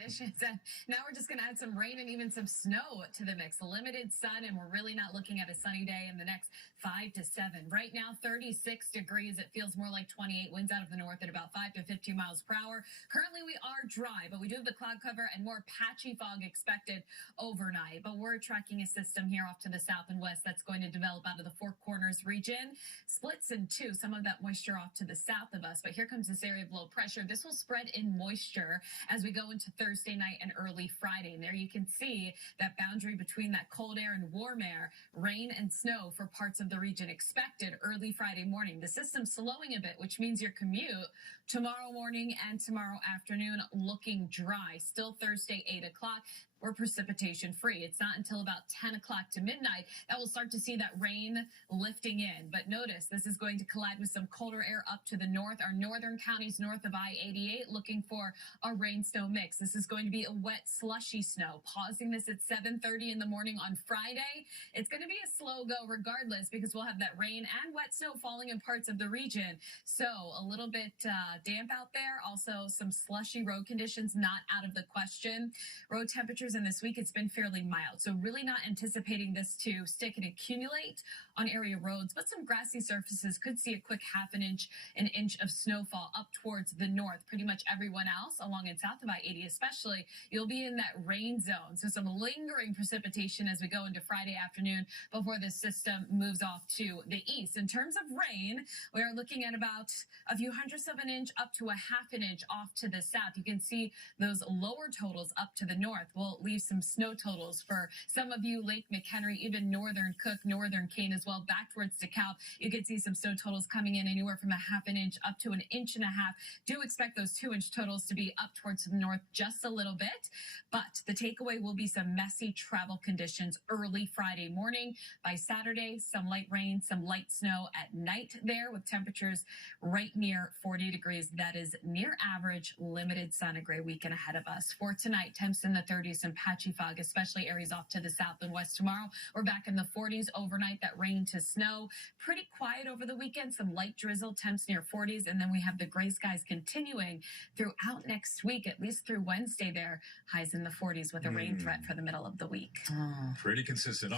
conditions. And now we're just going to add some rain and even some snow to the mix. Limited sun, and we're really not looking at a sunny day in the next 5 to 7. Right now, 36 degrees. It feels more like 28. Winds out of the north at about 5 to 15 miles per hour. Currently, we are dry, but we do have the cloud cover and more patchy fog expected overnight. But we're tracking a system here off to the south and west that's going to develop out of the Four Corners region. Splits in two, some of that moisture off to the south of us. But here comes this area of low pressure. This will spread in moisture as we go into Thursday night and early Friday. And there you can see that boundary between that cold air and warm air, rain and snow for parts of the region expected early Friday morning. The system's slowing a bit, which means your commute tomorrow morning and tomorrow afternoon looking dry. Still Thursday, 8 o'clock. We're precipitation free. It's not until about 10 o'clock to midnight that we'll start to see that rain lifting in. But notice this is going to collide with some colder air up to the north. Our northern counties north of I-88 looking for a rain-snow mix. This is going to be a wet, slushy snow. Pausing this at 7:30 in the morning on Friday. It's going to be a slow go regardless because we'll have that rain and wet snow falling in parts of the region. So a little bit damp out there. Also some slushy road conditions not out of the question. Road temperatures in this week, it's been fairly mild. So really not anticipating this to stick and accumulate on area roads, but some grassy surfaces could see a quick an inch of snowfall up towards the north. Pretty much everyone else along and south of I-80 especially, you'll be in that rain zone. So some lingering precipitation as we go into Friday afternoon before this system moves off to the east. In terms of rain, we are looking at about a few hundredths of an inch up to a half an inch off to the south. You can see those lower totals up to the north. We'll leave some snow totals for some of you, Lake McHenry, even northern Cook, northern Kane as well, back towards DeKalb. You can see some snow totals coming in anywhere from a half an inch up to an inch and a half. Do expect those 2-inch totals to be up towards the north just a little bit, but the takeaway will be some messy travel conditions early Friday morning. By Saturday, some light rain, some light snow at night there with temperatures right near 40 degrees. That is near average, limited sun, a gray weekend ahead of us. For tonight, temps in the 30s, some patchy fog, especially areas off to the south and west tomorrow. We're back in the 40s overnight, that rain to snow. Pretty quiet over the weekend, some light drizzle, temps near 40s, and then we have the gray skies continuing throughout next week, at least through Wednesday there. Highs in the 40s with a rain threat for the middle of the week. Pretty consistent.